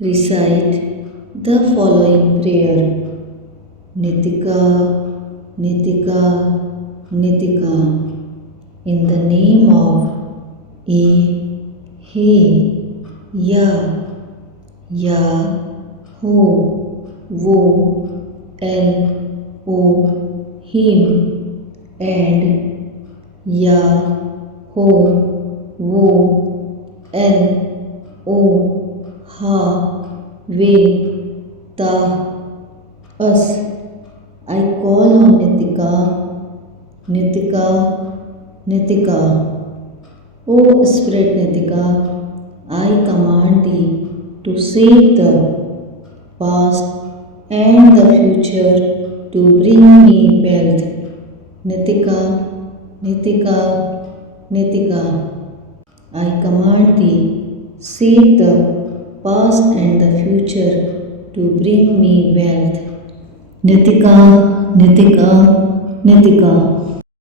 Recite the following prayer. Nitika, Nitika, Nitika. In the name of E, He, Ya, Ya, Ho, Wo, El, O, Him, and Ya, Ho, Wo, El, O, Ha, Ve, Ta, Us. I call on Nitika, Nitika, Nitika. O Spirit Nitika, I command thee to save the past and the future to bring me wealth. Nitika, Nitika, Nitika. I command thee, save the past and the future to bring me wealth. Nitika, Nitika, Nitika.